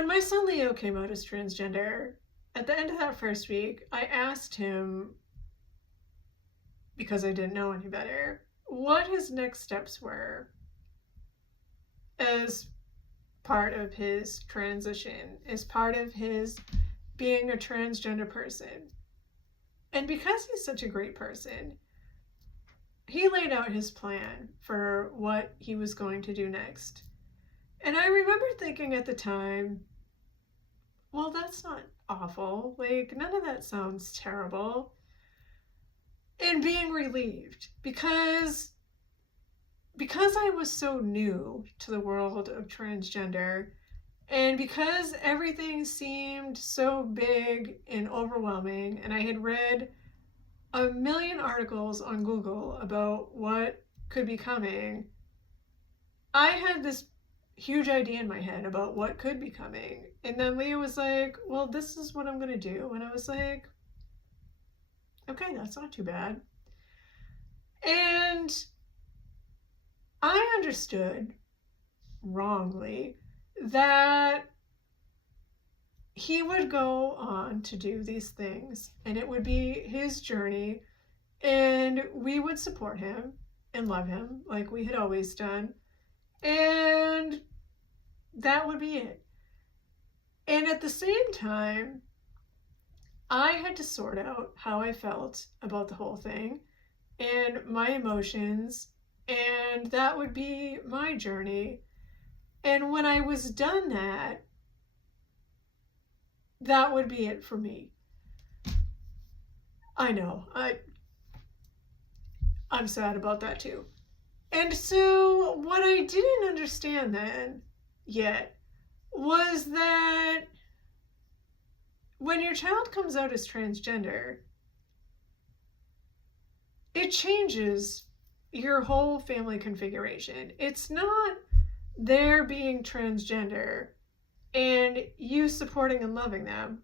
When my son Leo came out as transgender, at the end of that first week, I asked him, because I didn't know any better, what his next steps were as part of his transition, as part of his being a transgender person. And because he's such a great person, he laid out his plan for what he was going to do next. And I remember thinking at the time, well, that's not awful. Like, none of that sounds terrible. And being relieved because I was so new to the world of transgender, and because everything seemed so big and overwhelming, and I had read a million articles on Google about what could be coming, I had this huge idea in my head about what could be coming. And then Leah was like, well, this is what I'm going to do. And I was like, okay, that's not too bad. And I understood wrongly that he would go on to do these things and it would be his journey, and we would support him and love him like we had always done, and that would be it. And at the same time, I had to sort out how I felt about the whole thing and my emotions, and that would be my journey. And when I was done that would be it for me. I know, I'm sad about that too. And so what I didn't understand then yet was that when your child comes out as transgender, it changes your whole family configuration. It's not their being transgender and you supporting and loving them.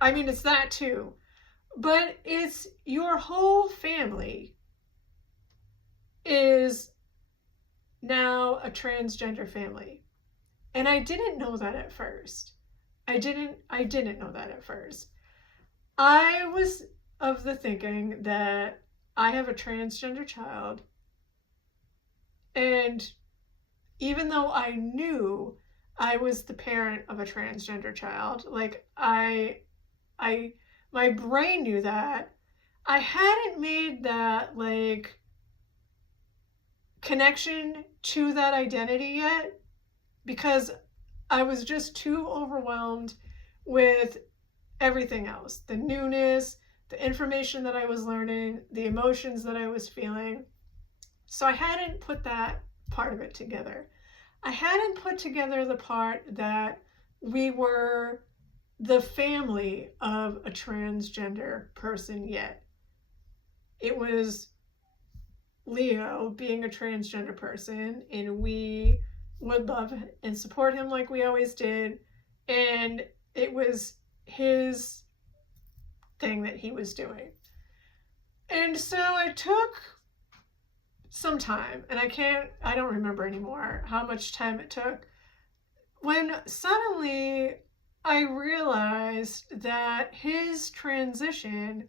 I mean, it's that too, but it's your whole family is now a transgender family. And I didn't know that at first. I didn't know that at first. I was of the thinking that I have a transgender child, and even though I knew I was the parent of a transgender child, like my brain knew that, I hadn't made that like connection to that identity yet, because I was just too overwhelmed with everything else, the newness, the information that I was learning, the emotions that I was feeling. So I hadn't put that part of it together. I hadn't put together the part that we were the family of a transgender person yet. It was Leo being a transgender person, and we would love and support him like we always did. And it was his thing that he was doing. And so it took some time, and I don't remember anymore how much time it took, when suddenly I realized that his transition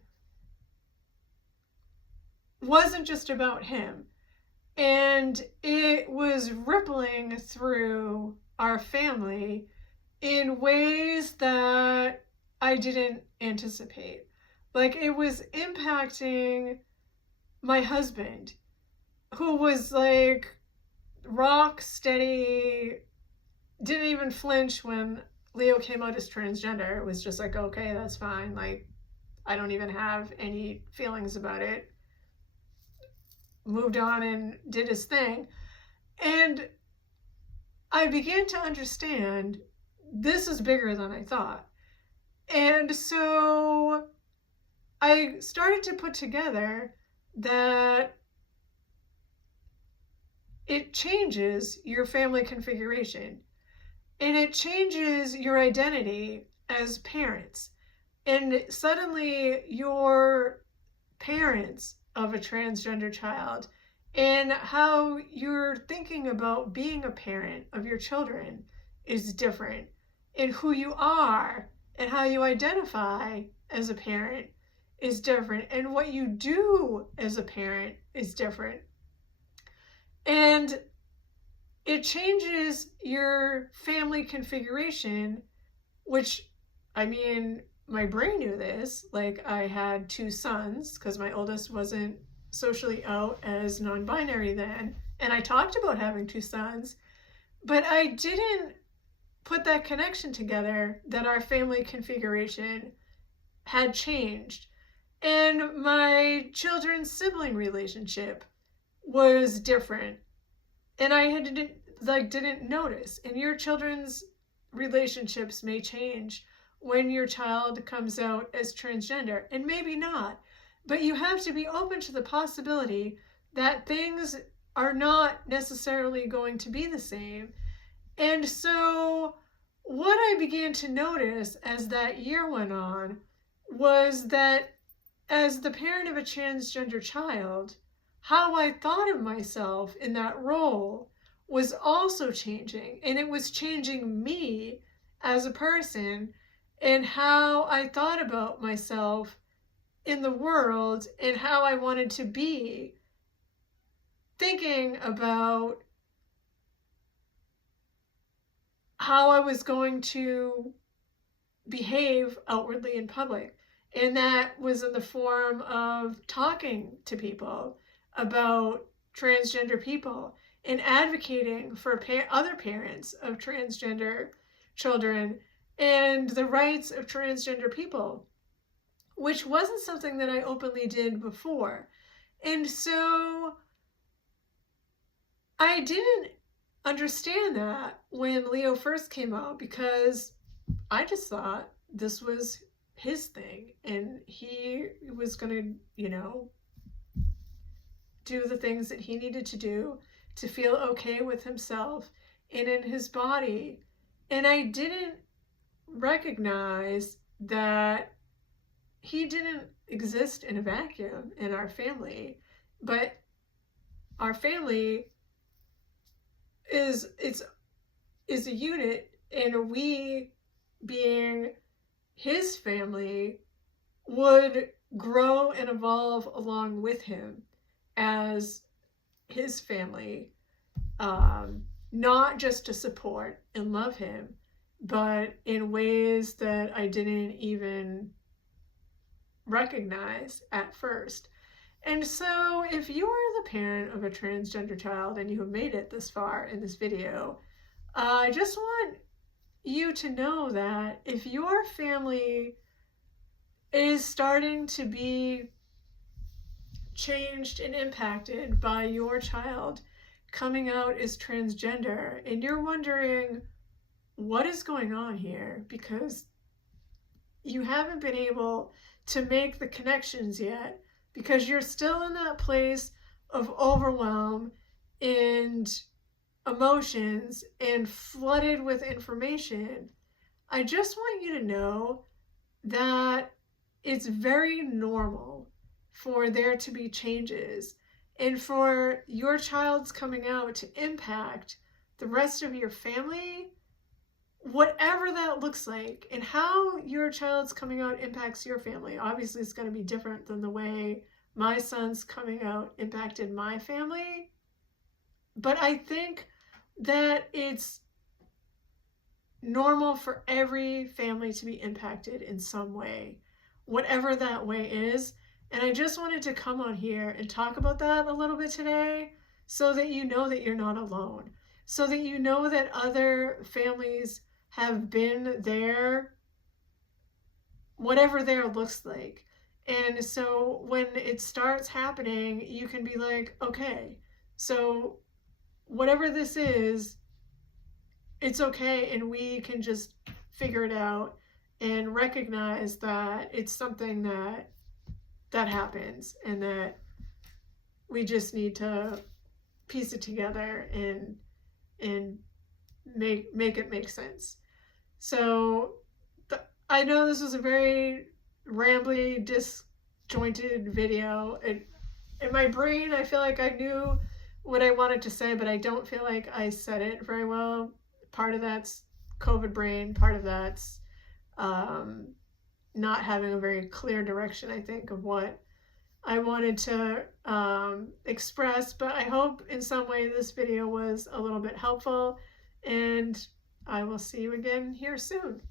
wasn't just about him, and it was rippling through our family in ways that I didn't anticipate. Like, it was impacting my husband, who was like rock steady, didn't even flinch when Leo came out as transgender. It was just like, okay, that's fine. Like, I don't even have any feelings about it. Moved on and did his thing. And I began to understand this is bigger than I thought. And so I started to put together that it changes your family configuration, and it changes your identity as parents. And suddenly you're parents of a transgender child, and how you're thinking about being a parent of your children is different. and who you are and how you identify as a parent is different, and what you do as a parent is different. And it changes your family configuration, which, I mean, my brain knew this. Like, I had two sons because my oldest wasn't socially out as non-binary then, and I talked about having two sons, but I didn't put that connection together that our family configuration had changed. And my children's sibling relationship was different. And I didn't notice. And your children's relationships may change when your child comes out as transgender, and maybe not. But you have to be open to the possibility that things are not necessarily going to be the same. And so what I began to notice as that year went on was that as the parent of a transgender child, how I thought of myself in that role was also changing. And it was changing me as a person and how I thought about myself in the world and how I wanted to be, thinking about how I was going to behave outwardly in public. And that was in the form of talking to people about transgender people and advocating for other parents of transgender children and the rights of transgender people, which wasn't something that I openly did before. And so I didn't understand that when Leo first came out, because I just thought this was his thing and he was going to, do the things that he needed to do to feel okay with himself and in his body. And I didn't recognize that he didn't exist in a vacuum in our family, but our family is a unit, and we, being his family, would grow and evolve along with him as his family, not just to support and love him, but in ways that I didn't even recognize at first. And so if you are the parent of a transgender child and you have made it this far in this video, I just want you to know that if your family is starting to be changed and impacted by your child coming out as transgender, and you're wondering what is going on here because you haven't been able to make the connections yet, because you're still in that place of overwhelm and emotions and flooded with information, I just want you to know that it's very normal for there to be changes and for your child's coming out to impact the rest of your family, whatever that looks like. And how your child's coming out impacts your family, obviously it's going to be different than the way my son's coming out impacted my family. But I think that it's normal for every family to be impacted in some way, whatever that way is. And I just wanted to come on here and talk about that a little bit today so that you know that you're not alone, so that you know that other families have been there, whatever there looks like. And so when it starts happening, you can be like, okay, so whatever this is, it's okay, and we can just figure it out and recognize that it's something that happens and that we just need to piece it together and make it make sense. So I know this was a very rambly, disjointed video. In my brain, I feel like I knew what I wanted to say, but I don't feel like I said it very well. Part of that's COVID brain. Part of that's not having a very clear direction, I think, of what I wanted to express. But I hope in some way this video was a little bit helpful, and I will see you again here soon.